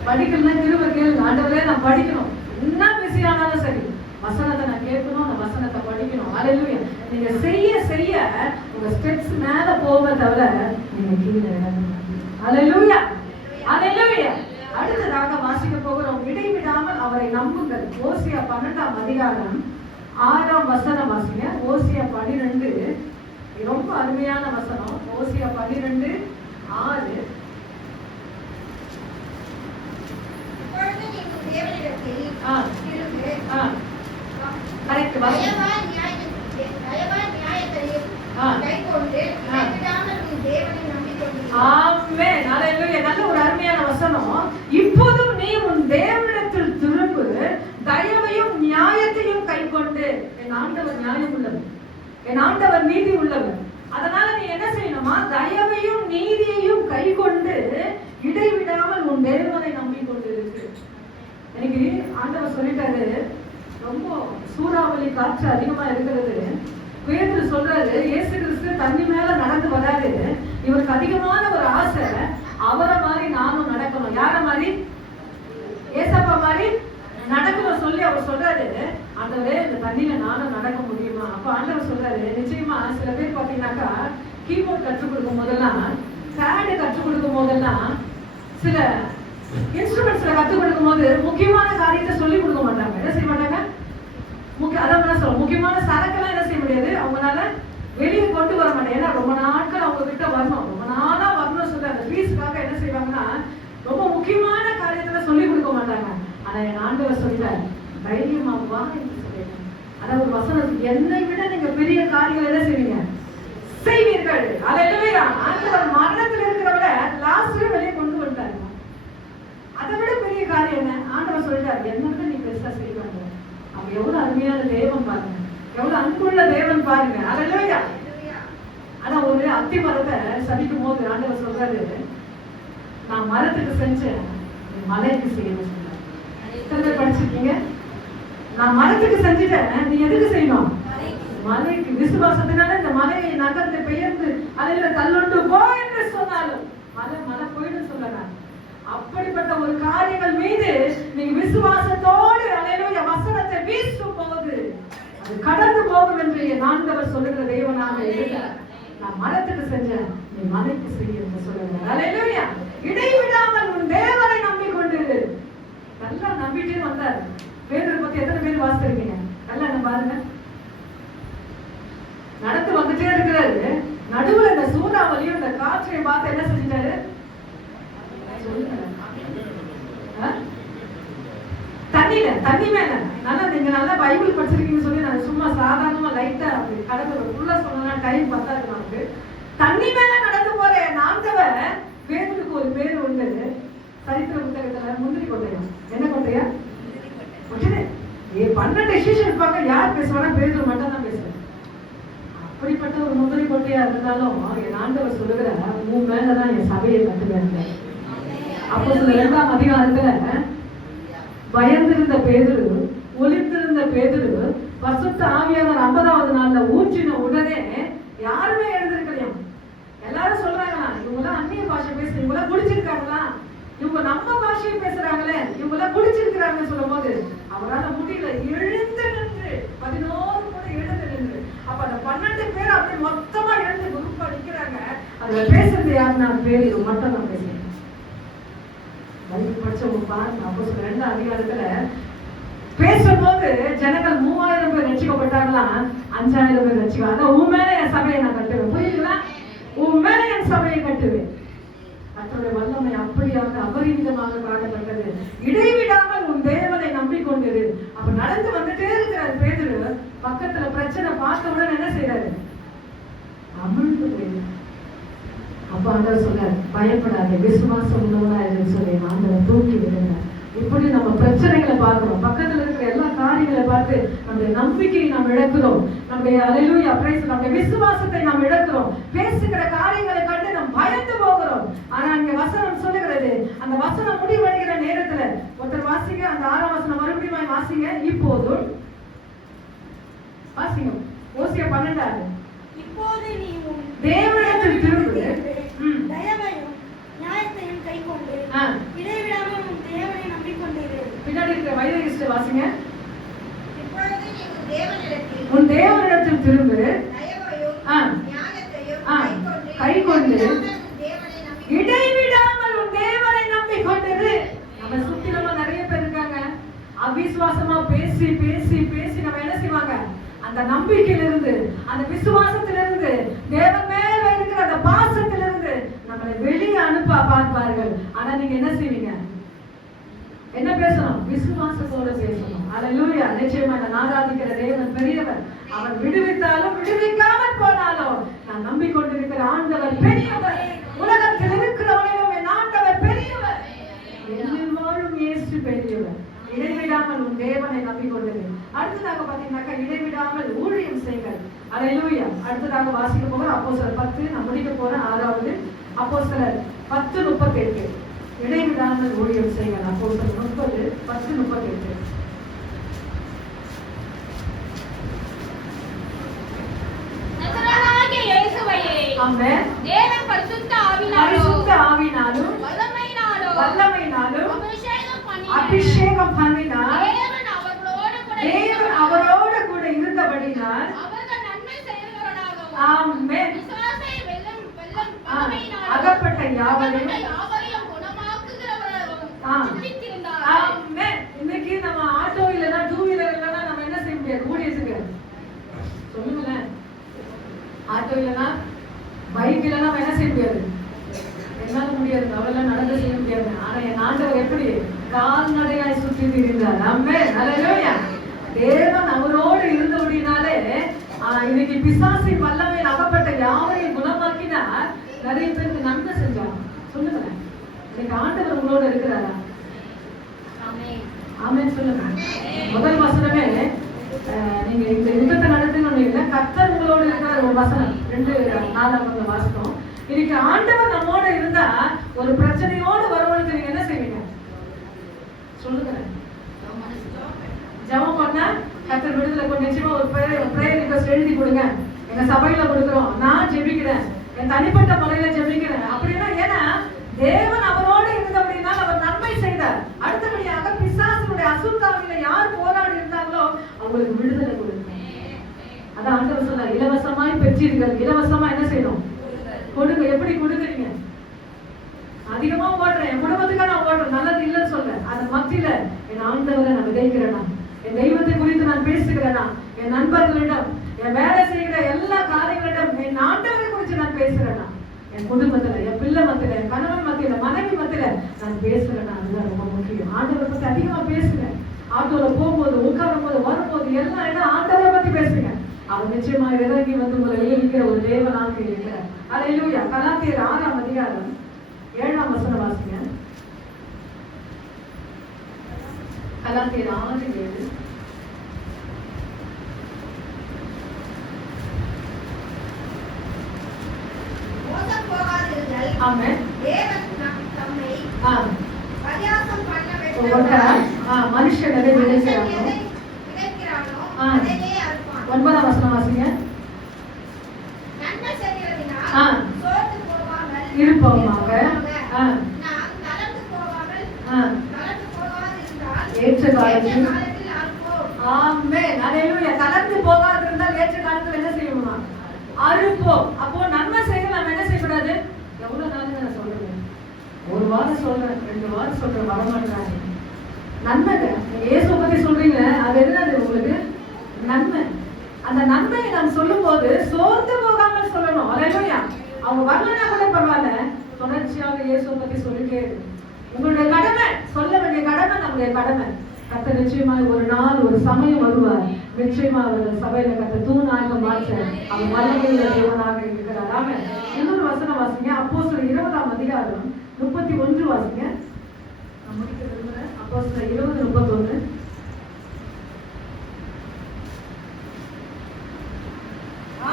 படிக்கணும்னா திரும்ப கேளுங்க, ஆண்டவரே நான் படிக்கணும், என்ன பிஸி ஆனாலும் சரி வசனத்தை நான் கேட்கணும், அந்த வசனத்தை படிக்கணும். ஹல்லேலூயா. நீங்க செய்ய செய்ய உங்க ஸ்டெப்ஸ் மேல போக தவிர நீங்க கீழே இறங்க மாட்டீங்க. ஹல்லேலூயா, ஹல்லேலூயா. அடுத்ததாக வாசிக்க போகிறோம். இடைவிடாமல் அவரை நம்புங்கள். ஓசியா 12ஆம் அதிகாரம் 6ஆம் வசனம் வாசிங்க. ஓசியா 12 ரொம்ப அருமையான வசனம். ஓசியா 12:6. கரெக்ட். ஆமென். ஹல்லேலூயா. நல்ல ஒரு அருமையான வசனம். இப்போதும் நீ உன் தேவனிடத்தில் திரும்பு, தயவையும் நியாயத்தையும் கைக்கொண்டு. என் ஆண்டவர் நியாயம் உள்ளவர், என் ஆண்டவர் நீதி உள்ளவர். அதனால நீ என்ன செய்யணுமா? தயவையும் நீதியையும் கைக்கொண்டு இடைவிடாமல் உன் தேவனை நம்பிக்கொண்டு இருக்கு. எனக்கு ஆண்டவர் சொல்லிட்டாரு, ரொம்ப சூறாவளி காற்று அதிகமா இருக்கிறது. பேதுரு சொல்றாரு, இயேசு கிறிஸ்து தண்ணி மேல நடந்து வராரு, இவருக்கு அதிகமான ஒரு ஆசை, அவரை மாதிரி நானும் நடக்கணும். யார மாதிரி? ஏசப்பா மாதிரி நடக்கணும் சொல்லி அவர் சொல்றாரு. ஆண்டவரே இந்த தண்ணியில நானும் நடக்க முடியுமா? அப்ப ஆண்டவர் சொல்றாரு, நிச்சயமா. சில பேர் பாத்தீங்கன்னாக்கா கீபோர்ட் கற்றுக் கொடுக்கும் போதெல்லாம், பேடு கற்றுக் கொடுக்கும் போதெல்லாம், சில இன்ஸ்ட்ருமெண்ட்ஸ்ல கற்றுக் கொடுக்கும் போது முக்கியமான காரியத்தை சொல்லி கொடுக்க மாட்டாங்க. என்ன செய்ய மாட்டாங்க? முக்கியமான சரக்கெல்லாம் என்ன செய்ய முடியாது, அவங்களால வெளியே கொண்டு வர மாட்டாங்க. ஏன்னா ரொம்ப நாட்கள் அவங்க கிட்ட வரணும், ரொம்ப நாளா வரணும் சொல்லி அந்த ஃபீஸ்க்காக என்ன செய்வாங்கன்னா ரொம்ப முக்கியமான காரியத்துல சொல்லி கொடுக்க மாட்டாங்க. ஆனா என் ஆண்டவர் சொல்லிட்டார், தைரியமா வா என்று சொல்லிட்டாங்க. அதாவது ஒரு வசனம், என்னை விட நீங்க பெரிய காரியங்கள் என்ன செய்வீங்க? செய்வீர்கள். ஹல்லேலூயா. ஆண்டவர் மரணத்தில் இருக்கிறவரை லாஸ்ட்ல வெளியே கொண்டு வந்துட்டாரு. அதை விட பெரிய காரியம் என்ன? ஆண்டவர் சொல்லிட்டாரு, என்னன்னு நீ பெருசா செய்வாங்க. அவ எவ்வளவு அருமையான தேவன் பாருங்க, எவ்வளவு அன்புள்ள தேவன் பாருங்க. ஹல்லேலூயா. ஆனா ஒரு அத்தி மரத்தை சபிக்கும் போது ஆண்டவர் சொல்றாரு, நான் மரத்துக்கு செஞ்சேன், மலைக்கு செய்யணும் சொன்னார். படிச்சிருக்கீங்க? நான் மரத்துக்கு செஞ்சுட்டேன், நீ எதுக்கு செய்யணும்? மலைக்கு. விசுவாசத்தினால இந்த மலையை நகர்ந்து பெயர்ந்து அதில் தள்ளுண்டு போ என்று சொன்னாலும் மலை போயிடும் சொல்றாங்க. அப்படிப்பட்ட ஒரு காரியங்கள் மீது நீங்க விசுவாசத்தோடு ஹல்லேலூயா வசனத்தை வீசும் போது அது கடந்து போகும் என்று என் ஆண்டவர் சொல்லுகிற தேவனாக இருக்கிறார். நான் மரத்துக்கு செஞ்சேன், நீ மலைக்கு செய்ய என்று சொல்லுகிறார். ஹல்லேலூயா. இடைவிடாமல் உன் தேவனை நம்பிக்கொண்டு. நல்லா நம்பிட்டே வந்தார். பேதுரு பத்தி எத்தனை பேர் வாசிச்சிருக்கீங்க? நல்லா என்ன பாருங்க, நடந்து வந்துட்டே இருக்கிறாரு. நடுவுல இந்த சூறாவளியும் இந்த காற்றையும் பார்த்து என்ன செஞ்சிட்டாரு? தண்ணி மேல நல்லா நீங்க நல்லா பைபிள் படிச்சிருக்கீங்கன்னு சொல்லி நான் சும்மா சாதாரணமா லைட்டா அப்படி கடந்து ஃபுல்லா சொன்னா டைம் பத்தாது நமக்கு. தண்ணி மேல நடந்து போறேன் ஆண்டவர். பேதுருக்கு ஒரு பேர் உண்டு சரித்திர புத்தகத்துல, முந்திரி கொட்டையா. என்ன கொட்டையா? 12 டிசிஷன் இருப்பாங்க, யார் பேசுவானா? பேதுரு மட்டும் தான் பேசுறேன். அப்படிப்பட்ட ஒரு முந்திரி கொட்டையா இருந்தாலும் என் ஆண்டவர் சொல்லுகிறார், உன் மேலதான் என் சபையை கட்டுவேன். அப்போ 2ஆம் அதிகாரத்துல பயந்திருந்த பேதுரு, ஒளிந்திருந்த பேதுரு, பரிசுத்த ஆவியானவர் 50வது நாள்ல ஊற்றின உடனே யாருமே எழுந்திருக்கலையாம். எல்லாரும் சொல்றாங்களா, இவங்கெல்லாம் அந்நிய பாஷை பேசுறாங்க, இவங்கெல்லாம் குடிச்சிருக்காங்களா, இவங்க நம்ம பாஷையை பேசுறாங்களே, இவங்கெல்லாம் குடிச்சிருக்கிறாங்கன்னு சொல்லும் போது அவரால் முடியல. எழுந்து நின்று 11 கூட எழுந்து நின்று, அப்ப அந்த 12 பேர் அப்படி மொத்தமா எழுந்து குரூப்பா நிக்கிறாங்க. அதுல பேசுறது யாருன்னா பேரு மட்டும் தான் பேசுறேன். பைபிள் படிச்சவங்க பாருங்க. அப்போ 2ஆம் அதிகாரத்துல பேசும்போது ஜனங்கள் 3000 பேர் ரட்சிக்கப்பட்டாங்களாம், 5000 பேர் ரட்சிக்க. அதான் உன் மேல என் சபையை நான் கட்டுவேன். புரியுதுங்களா? உன் மேல என் சபையை கட்டுவேன். மற்றவருடைய வல்லமை அப்படியாக அபரிமிதமாக காணப்பட்டது. இடைவிடாமல் உன் தேவனை நம்பிக்கொண்டிரு. அப்ப நடந்து வந்துட்டே இருக்கிறார் பேதுரு. பக்கத்துல பிரச்சனை பார்த்த உடனே என்ன செய்யறாரு? அமிழ்ந்து போயிரு. அப்ப ஆண்டவர் சொல்றார், பயப்படாத, விசுவாசம் உள்ளவனா என்று சொல்லி ஆண்டவர் தூக்கி விடுங்க. இப்படி நம்ம பிரச்சனைகளை பார்க்கிறோம், பக்கத்துல இருக்கிற எல்லா காரியங்களை பார்த்து நம்முடைய நம்பிக்கையை நாம் இழக்கிறோம், நம்முடைய அல்லேலூயா பிரைஸ், நம்முடைய விசுவாசத்தை நாம் இழக்கிறோம், பேசுகிற காரியங்களை கண்டு நாம் பயந்து போகிறோம். ஆனா இங்க வசனம் சொல்லுகிறது, அந்த வசனம் முடிவடைகிற நேரத்துல ஒருத்தர் வாசிங்க, அந்த 6ஆம் வசனம் மறுபடியும் வாசிங்க. இப்போது வாசிங்க ஓசியா 12. இப்போது நீ உன் தேவனிடத்தில் திரும்பு, தயவையும் நியாயத்தையும் கைக்கொண்டு இடைவிடாமல் உன் தேவனை நம்பிக்கொண்டிரு. பின்னாடி இருக்கிற வைரகிஸ்ட் வாசிங்க. இப்பொழுது நீ உன் தேவனிடத்தில் திரும்பு, தயவையும் நியாயத்தையும் கைக்கொண்டு தேவனை இடைவிடாமல் உன் தேவனை நம்பிக்கொண்டிரு. நம்ம சுத்திலமா நிறைய பேர் இருக்காங்க, அவிசுவாசமா பேசி பேசி பேசி நம்ம என்ன செய்வாங்க, அந்த நம்பிக்கையிலிருந்து, அந்த விசுவாசத்திலிருந்து, தேவன் மேல இருக்கிற அந்த பாசத்திலிருந்து நம்மளை வெளியே அனுப்ப பார்ப்பார்கள். ஆனா நீங்க என்ன செய்வீங்க, என்ன பேசணும், விசுவாசத்தோட பேசணும். அல்லேலூயா. நிச்சயமா நான் ஆராதிக்கிற தேவன் பெரியவர், அவர் விடுவித்தாலும் விடுவிக்காமல் போனாலும் நான் நம்பிக்கொண்டிருக்கிற ஆண்டவர் பெரியவர். உலகத்தில் இருக்கிறவர்களும் என் ஆண்டவர் பெரியவர், என்னில் வாழும் இயேசு பெரியவர். இடைவிடாமல் உன் தேவனை நம்பிக்கொண்டது. அடுத்ததாக பாத்தீங்கன்னாக்கா இடைவிடாமல் ஊழியம் செய்யுங்கள். அல்லேலூயா. அடுத்ததாக வாசிக்க போகிற அப்போஸ்தலர் 10, நான் முடிக்க போறேன் 6வது அப்போஸ்தலர் 10:38. இடைவிடாமல் ஊழியம் செய்யுங்கள். அப்போஸ்தலர் 10:38. நசரேயனாகிய இயேசுவையே ஆமென். தேவன் பரிசுத்த ஆவியினாலும் வல்லமையினாலும் அபிஷேகம் பண்ணினார். தேவன் அவரோடு கூட இருந்தபடினால் ஆமென். அகப்பட்ட யாவரையும் ஆமென். இன்னைக்கு நம்ம ஆட்டோ இல்லைன்னா 2 வீலர் இல்லைன்னா நம்ம என்ன செய்ய முடியாது ஊழியத்துக்கு, சொல்லுங்களேன். ஆட்டோ இல்லைன்னா பைக் இல்லைன்னா நம்ம என்ன செய்ய முடியாது, என்னால முடியாது, அவரெல்லாம் நடந்து செய்ய முடியாது. ஆனா என் ஆண்டவர் எப்படி கால்நடையாய் சுற்றி திரிந்தார். ஆமென். அல்லேலூயா. தேவன் அவரோடு இருந்தபடினாலே இன்னைக்கு பிசாசின் வல்லமையில் அகப்பட்ட யாவரையும் குணமாக்கினார். நிறைய பேருக்கு நன்மை செஞ்சாங்க. சொல்லுங்களேன், இன்னைக்கு ஆண்டவர் உங்களோட இருக்கிறாரா? ஆமென் சொல்லுங்க. முதல் வசனமே நீங்க இந்த யுத்தத்தை நடத்தணும், கர்த்தர் உங்களோட இருக்கிற ஒரு வசனம் 2:4 வாசனம். இன்னைக்கு ஆண்டவர் நம்மோட இருந்தா ஒரு பிரச்சனையோடு வருவனுக்கு நீங்க என்ன செய்வீங்க, சொல்லுங்க. ஜெபம் பண்ணா கர்த்தர் விடுதலை கொண்டு நிச்சயமா ஒரு பிரேயர் ரிக்வெஸ்ட் எழுதி கொடுங்க, எங்க சபையில கொடுக்குறோம், நான் ஜெபிக்கிறேன், என் தனிப்பட்ட முறையில ஜெபிக்கிறேன் அப்படின்னா. ஏன்னா தேவன் அவரோடு இருந்தபடினால் அவர் நன்மை செய்தார். அடுத்தபடியாக பிசாசுடைய அசுத்தாவில யார் போராடி இருந்தாங்களோ அவங்களுக்கு விடுதலை கொடுங்க. அதான் ஆண்டவர் சொன்னார், இலவசமாய் பெற்றீர்கள், இலவசமா என்ன செய்யணும், கொடுங்க. எப்படி கொடுக்குறீங்க, அதிகமா ஓடுறேன், என் குடும்பத்துக்காக நான் ஓடுறேன், நல்லது இல்லைன்னு சொல்ல, அதன் மத்தியில என் ஆண்டவரை நான் விதைக்கிறேனா, என் தெய்வத்தை குறித்து நான் பேசுகிறேனா, என் நண்பர்களிடம், என் வேலை செய்கிற எல்லா காரியங்களிடம் என் ஆண்டவரை குறித்து நான் பேசுறேனா, என் குடும்பத்துல, என் பிள்ளை மத்தியில, என் கணவன் மத்தியில, மனைவி மத்தியில நான் பேசுறேனா, அதுதான் ரொம்ப முக்கியம். ஆண்டவரை பத்தி அதிகமா பேசுறேன். ஆட்டோல போகும்போது, உட்காரும் போது, வரும்போது எல்லாம் என்ன ஆண்டவரை பத்தி பேசுங்க. அவர் நிச்சயமா இறங்கி வந்து உங்களை எழுதிக்கிற ஒரு தேவனாக இருக்கிறார். அல்லேலூயா. கலாத்தியர் 6ஆம் அதிகாரம் 7ஆம் வசனம் வாசிங்க. கலாத்தியர் 6:7. மோசம் போகாதீர்கள். ஆமென். தேவன் தம்மை பரியாசம் பண்ண மனுஷன் எதை விதைக்கிறானோ அதையே அறுப்பான். 9ஆம் வசனம் வாசிங்க. நன்மை செய்கிறதினால் சோர்ந்து போகாமல் இருப்போமாக, நாம் தளர்ந்து போகாதிருந்தால் ஏற்ற காலத்தில் அறுப்போம். ஆமென். அல்லேலூயா. தளர்ந்து போகாதிருந்தால் ஏற்ற காலத்தில் என்ன செய்யணுமா, அறுப்போம். அப்போ நன்மை செய்ய நம்ம என்ன செய்யக்கூடாது, எவ்வளவு நாள் நான் சொல்றேன், ஒரு வாரம் சொல்றேன், 2 வாரம் சொல்றேன், வரமாட்டாங்க. நன்மைங்க நீங்க இயேசுவை பத்தி சொல்றீங்க, அது எதுனாது உங்களுக்கு நன்மை. அந்த நன்மையை நாம் சொல்லும் போது சோர்ந்து போகாமல் சொல்லணும். அல்லேலூயா. அவங்க வரலன்னா கூட பரவாயில்ல, தொடர்ச்சியாக இயேசுவை பத்தி சொல்லிட்டே இருக்கு. உங்களுடைய கடமை, சொல்ல வேண்டிய கடமை நம்முடைய கடமை. கர்த்தர் நிச்சயமாக ஒரு நாள் ஒரு சமயம் வருவார், நிச்சயமா அவர்கள் சபையில கர்த்தர் தூணாக மாற்ற அவர் வல்லமையுள்ள தேவனாக இருக்கிறார். ஆமென். இன்னொரு வசனம் வாசிங்க. அப்போஸ்தலர் 20ஆம் அதிகாரம் 31 வாசிங்க. நான் முடிக்க விரும்புகிறேன். அப்போஸ்தலர் 20:31.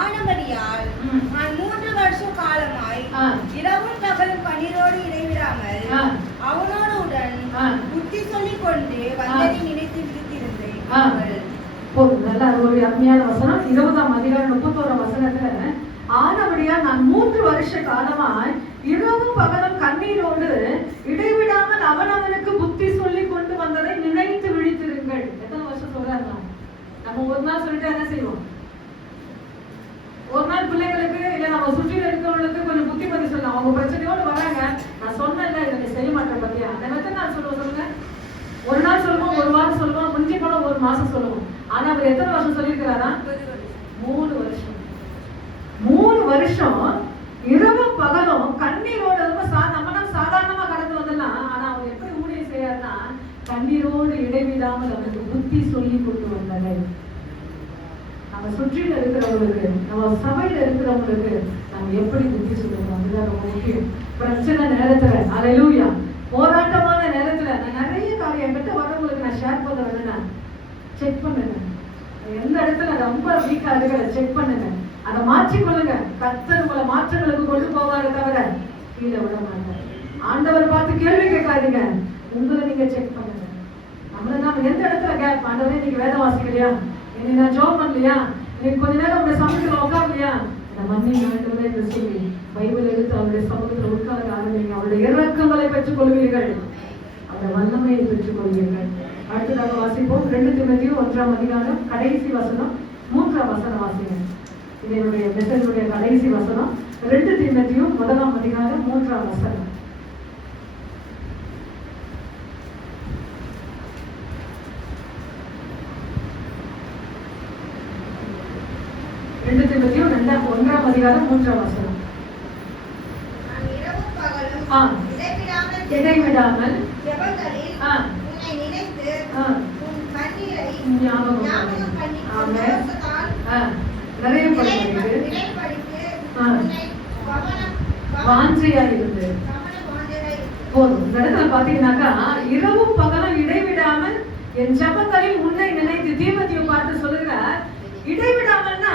ஆனபடியால் நான் 3 வருஷ காலமாய் ஆ. இரவும் பகலும் கண்ணீரோடு இடைவிடாமல் ஆ. அவனோடு உடன் ஆ. புத்தி சொல்லிக் கொண்டு வந்ததை நினைத்து விழித்திருந்தேன். ஆ. போதும். நல்ல ஒரு அருமையான வசனம். 20ஆம் அதிகாரம் 31ஆம் வசனத்துல, ஆனபடியா நான் 3 வருஷ காலமாய் இரவும் பகலும் கண்ணீரோடு இடைவிடாமல் அவனவனுக்கு புத்தி சொல்லி கொண்டு வந்ததை நினைத்து விழித்திருங்கள். எத்தனை வருஷம் சொல்றாங்க? நம்ம ஒரு நாள் சொல்லிட்டு என்ன செய்வோம்? ஒரு நாள் பிள்ளைகளுக்கு இல்ல நம்ம சுற்றில இருக்கிறவங்களுக்கு கொஞ்சம் புத்திமதி சொல்லலாம். அவங்க பிரச்சனையோடு வராங்க, நான் சொன்னேன்ல இதை நீ செய்ய மாட்டேன் பார்த்தியா, அந்த எத்தனை நாள் சொல்லுவோம் சொல்லுங்க? ஒரு நாள் சொல்லுவோம், ஒரு வாரம் சொல்லுவோம், முந்தி போல ஒரு மாசம் சொல்லுவோம். ஆனா அவர் எத்தனை வருஷம் சொல்லியிருக்கிறாரா? 3 வருஷம். 3 வருஷம் இரவும் பகலும் கண்ணீரோடு. ரொம்ப நம்மனா சாதாரணமா கடந்து வந்துடலாம். ஆனா அவர் எப்படி ஊழியம் செய்யறாருன்னா, கண்ணீரோடு இடைவிடாமல் அவருக்கு புத்தி சொல்லி கொண்டு வந்தாரு. நம்ம சுற்றில இருக்கிறவங்களுக்கு, நம்ம சபையில இருக்கிறவங்களுக்கு நம்ம எப்படி புத்தி சொல்லணும், அதுதான் ரொம்ப முக்கியம். பிரச்சனை நேரத்துல, அல்லேலூயா, போராட்டமான நேரத்துல நான் நிறைய காரியம் என்கிட்ட வரவங்களுக்கு நான் ஷேர் பண்ண வேணும்னா, செக் பண்ணுங்க. எந்த இடத்துல ரொம்ப வீக்கா இருக்கிற செக் பண்ணுங்க, அதை மாற்றிக்கொள்ளுங்க. கர்த்தர் உங்களை மாற்றங்களுக்கு கொண்டு போவாரு தவிர கீழே விட மாட்டார். ஆண்டவர் பார்த்து கேள்வி கேட்காதீங்க, உங்களை நீங்க செக் பண்ணுங்க. நம்ம எந்த இடத்துல கேப், ஆண்டவரே நீங்க வேதம் வாசிக்கலையா, இனி நான் ஜோம் பண்ணலையா, இன்னைக்கு கொஞ்ச நேரம் உங்க சமூகத்துல உட்காரலையா, இந்த மண்ணின் ஆண்டவரே என்று சொல்லி பைபிள் எடுத்து அவருடைய சமூகத்துல உட்கார ஆரம்பிங்க. அவருடைய இறக்கங்களை பெற்றுக் கொள்வீர்கள், அவருடைய வல்லமையை பெற்றுக் கொள்வீர்கள். அடுத்ததாக வாசிப்போம். 2 தீமோத்தேயு 1ஆம் அதிகாரம் கடைசி வசனம் 3ஆம் வசனம் வாசிங்க. இது என்னுடைய மெசேஜுடைய கடைசி வசனம். 2 தீமோத்தேயு 1ஆம் அதிகாரம் 3ஆம் வசனம். 2 தீமோத்தேயு 1ஆம் அதிகாரம் 3ஆம் வசனம். நான் இரவும் பகலும் இடைவிடாமல் ஜெபங்களில் உன்னை நினைத்து உன் கண்ணீரை ஞாபகம் பண்ணி சந்தோஷத்தால் நிறைய நினைப்படித்து உன்னை வாஞ்சையா இருந்து போதும். இந்த இடத்துல பாத்தீங்கன்னாக்கா, இரவும் பகலும் இடைவிடாமல் என் ஜெபங்களில் உன்னை நினைத்து தீமோத்தேயு பார்த்து சொல்லுகிறார். இடைவிடாமல்னா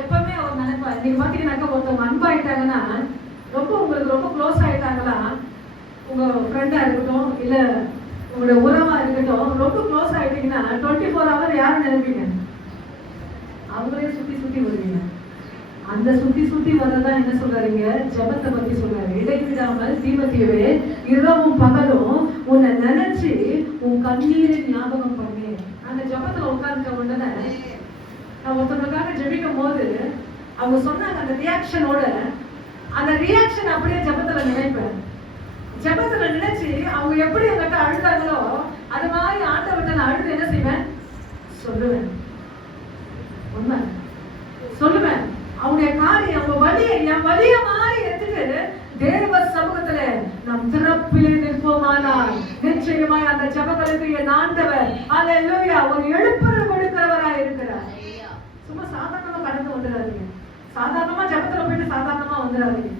எப்பவுமே ஒரு நினைப்பா. நீங்க பாத்தீங்கன்னாக்கா, ஒருத்தவங்க அன்பாயிட்டாங்கன்னா, ரொம்ப உங்களுக்கு ரொம்ப க்ளோஸ் ஆயிட்டாங்களா, உங்க ஃப்ரெண்டா இருக்கட்டும் இல்ல உங்களுடைய உறவா இருக்கட்டும், ரொம்ப க்ளோஸ் ஆயிட்டீங்கன்னா 24 hours யாரும் நினைப்பீங்க? அவங்களே சுத்தி சுத்தி வருவீங்க. அந்த சுத்தி சுத்தி வரதான் என்ன சொல்றாருங்க? ஜெபத்தை பத்தி சொல்றாரு. இடைவிடாமல் தீமோத்தேயுவே இரவும் பகலும் உன்னை நினைச்சு உன் கண்ணீரை ஞாபகம் பண்ணி. அந்த ஜெபத்துல உட்கார்ந்த உடனே நான் ஒருத்தவங்களுக்காக ஜெபிக்கும் போது அவங்க சொன்னாங்க அந்த ரியாக்ஷனோட, அந்த ரியாக்ஷன் அப்படியே ஜெபத்துல நினைப்பேன். ஜெபத்துல நினைச்சு அவங்க எப்படி என்கிட்ட அழுதாங்களோ அது மாதிரி ஆண்டவர்கிட்ட நான் அழுது என்ன செய்வேன்? சொல்லுவேன். உண்மை சொல்லுவேன். அவங்களுடைய காரியம், அவங்க வலியை என் வலிய மாதிரி எடுத்துட்டு தேவ சமூகத்துல நாம் திறப்பிலே நிற்போமானால் நிச்சயமாய் அந்த ஜெபங்களுக்கு என் ஆண்டவர் அல்லேலூயா ஒரு எழுப்புதல் கொடுக்கிறவராய் இருக்கிறார். சும்மா சாதாரணமா கடந்து வந்துடாதீங்க. சாதாரணமா ஜெபத்துல போயிட்டு சாதாரணமா வந்துடாதீங்க.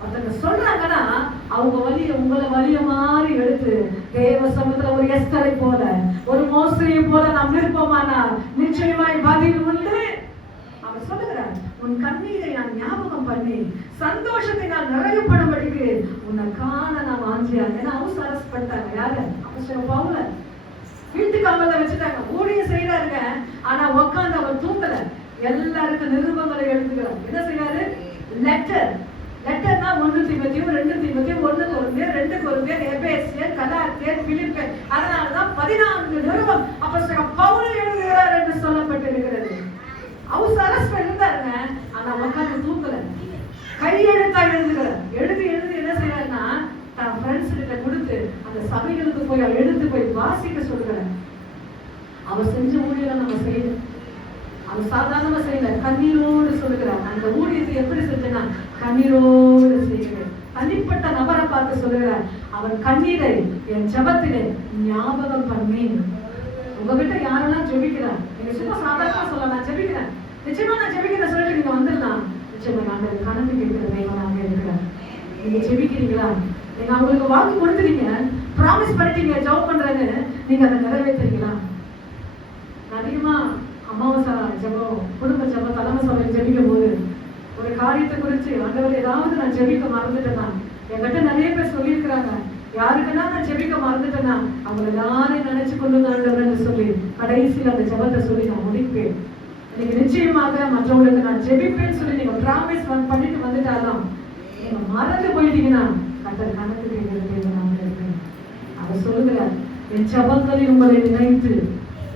ஒருத்தங்க சொல்றாங்கன்னா அவங்க வலிய உங்களை வலிய மாதிரி எடுத்து தேவ சமூகத்துல ஒரு எஸ்தரை போல ஒரு மோசையை போல நாம் நிற்போமானால் நிச்சயமாய் பதில் உண்டு. அவர் சொல்லுகிறார், உன் கண்ணீரை நான் ஞாபகம் பண்ணி சந்தோஷத்தை நான் நிறைவுபடும்படிக்கு உன்னை காண நான் வாஞ்சியாங்க. ஏன்னா ஹவுஸ் அரெஸ்ட் பண்ணிட்டாங்க. யாரு? அப்போஸ்தலர் பவுல வீட்டுக்கு அவங்கள வச்சுட்டாங்க. ஊழியம் செய்யறாருங்க, ஆனா உட்கார்ந்து அவர் தூங்கல. எல்லாருக்கும் நிருபங்களை எழுதுகிறார். என்ன செய்யறாரு? லெட்டர். லெட்டர்னா 1 தீமோத்தேயு 2 தீமோத்தேயு 1 கொரிந்தியர் 2 கொரிந்தியர் எபேசியர் கலாத்தியர் பிலிப்பியர். அதனாலதான் 14 நிருபம் அப்போஸ்தலர் பவுல் எழுதுகிறார் என்று சொல்லப்பட்டிருக்கிறது. ஹவுஸ் அரெஸ்ட் இருந்தாருங்க, ஆனா உட்கார்ந்து தூங்கல. கையெழுத்தா எழுதுகிறார். எழுதி என்ன செய்யறாருன்னா தான் ஃப்ரெண்ட்ஸ் கிட்ட கொடுத்து அந்த சபைகளுக்கு போய் எடுத்து போய் வாசிக்க சொல்கிறார். அவர் செஞ்ச ஊழியரை நம்ம செய்யணும். அவர் சாதாரணமா செய்யல, கண்ணீரோடு சொல்லுகிறார். அந்த ஊழியத்தை எப்படி செஞ்சனா கண்ணீரோடு செய்கிறேன். தனிப்பட்ட நபரை பார்த்து சொல்லுகிறார், அவன் கண்ணீரை என் ஜெபத்திலே ஞாபகம் பண்ணி. உங்ககிட்ட யாரெல்லாம் ஜெபிக்கிறார், நீங்க சும்மா சாதாரணமா சொல்ல நான் ஜெபிக்கிறேன், நிச்சயமா நான் ஜெபிக்கிறேன் சொல்லிட்டு நீங்க வந்துடலாம். நிச்சயமா நாங்கள் கணக்கு கேட்கிற தெய்வனாக இருக்கிறார். நீங்க ஜெபிக்கிறீங்களா? நீங்க அவங்களுக்கு வாக்கு கொடுத்துறீங்க, ப்ராமிஸ் பண்ணிட்டீங்க ஜெபம் பண்றேன்னு, நீங்க அதை நிறைவேற்றுறீங்களா? அதிகமா அமாவாசை ஜெபம், குடும்ப ஜெபம், தலைமை சபையில் ஜெபிக்கும் போது ஒரு காரியத்தை குறித்து ஆண்டவர் ஏதாவது நான் ஜெபிக்க மறந்துட்டேன்னா, என்கிட்ட நிறைய பேர் சொல்லியிருக்கிறாங்க, யாருக்குன்னா நான் ஜெபிக்க மறந்துட்டேன்னா அவங்க எல்லாரையும் நினைச்சு கொண்டு ஆண்டவர்னு சொல்லி கடைசியில் அந்த ஜெபத்தை சொல்லி நான் முடிப்பேன். இன்னைக்கு நிச்சயமாக மற்றவங்களுக்கு நான் ஜெபிப்பேன்னு சொல்லி நீங்க ப்ராமிஸ் பண்ணிட்டு வந்துட்டாலும் நீங்க மறந்து போயிட்டீங்கன்னா கர்த்தர் கணக்கு கேட்கிறேன். அவர் சொல்லுகிறார், என் ஜெபங்களை உங்களை நினைத்து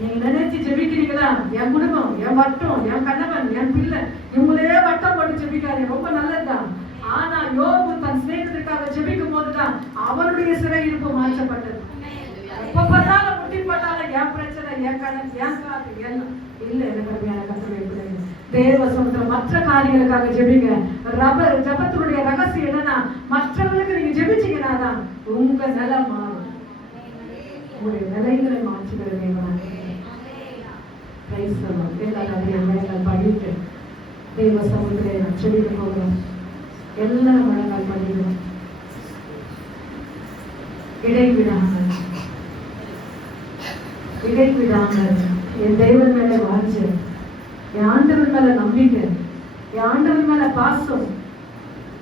நீங்க நினைச்சு ஜெபிக்கிறீங்களா? என் குடும்பம், என் வட்டம், என் கணவன், என் பிள்ளை, இவங்களே வட்டம் போட்டு ஜெபிக்காரு, ரொம்ப நல்லதுதான். ஆனா யோபு தன் சிநேகத்திற்காக ஜெபிக்கும் போதுதான் அவனுடைய சிறை இருப்பு மாற்றப்பட்டது. எப்ப பார்த்தாலும் முட்டிப்பட்டாலும் என் பிரச்சனை, என் கணக்கு, என் காத்து எல்லாம் இல்ல. எனக்கு கர்த்தருடைய பிள்ளைங்க, தேவ சமுத்திரம் மற்ற காரியங்களுக்காக ஜெபிங்க. ஜெபத்தினுடைய ரகசியம் என்னன்னா, மற்றவர்களுக்கு நீங்க ஜெபிச்சீங்கன்னா தான் உங்க நிலை மாறும், உங்களுடைய நிலைகளை மாற்றுகிறது. எல்லாரும் படிட்டு தேவ சமுத்திரம் ஜெபிக்க போகிறோம். எல்லாரும் முழங்கால் பண்ணிடுவோம். இடைவிடாமல் என் தெய்வன் மேல வாஞ்சு, என் ஆண்டவர் மேல நம்பிக்கை, என் ஆண்டவர் மேல பாசம்,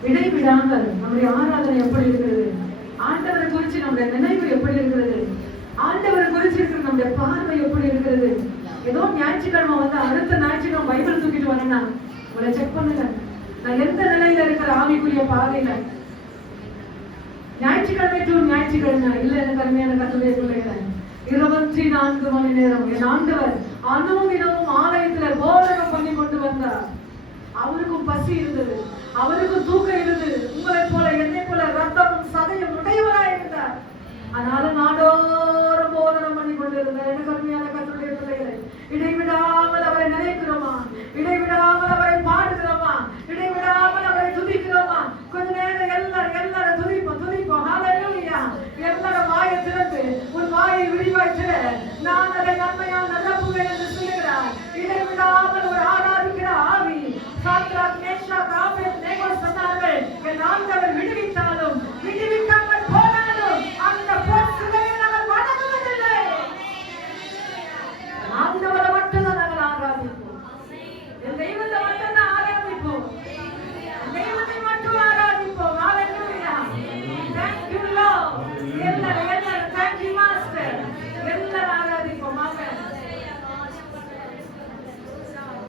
இடைவிடாமல் நம்முடைய ஆராதனை எப்படி இருக்கிறது, ஆண்டவரை குறிச்சு நம்முடைய நினைவு எப்படி இருக்கிறது, ஆண்டவரை குறிச்சு இருக்கிற நம்முடைய பார்வை எப்படி இருக்கிறது. ஏதோ ஞாயிற்றுக்கிழமை வந்து அடுத்த ஞாயிற்றுக்கிழமை பைபிள் தூக்கிட்டு வரேன்னா உங்களை செக் பண்ணுங்க, நான் எந்த நிலையில இருக்கிற ஆவிக்குரிய பாதையில. ஞாயிற்றுக்கிழமை டு ஞாயிற்றுக்கிழமை இல்ல, எனக்கு அருமையான கர்த்தருடைய பிள்ளைகளை 24 மணி நேரம் என் ஆண்டவர் அனுதினமும் ஆலயத்துல போதகம் பண்ணி கொண்டு வந்தார். அவருக்கும் பசி இருந்தது, அவருக்கும் தூக்கம் இருந்தது. உங்களை போல என்னை போல ரத்தமும் சதையும் உடையவராய் இருந்தார். ஆனாலும் நாடோ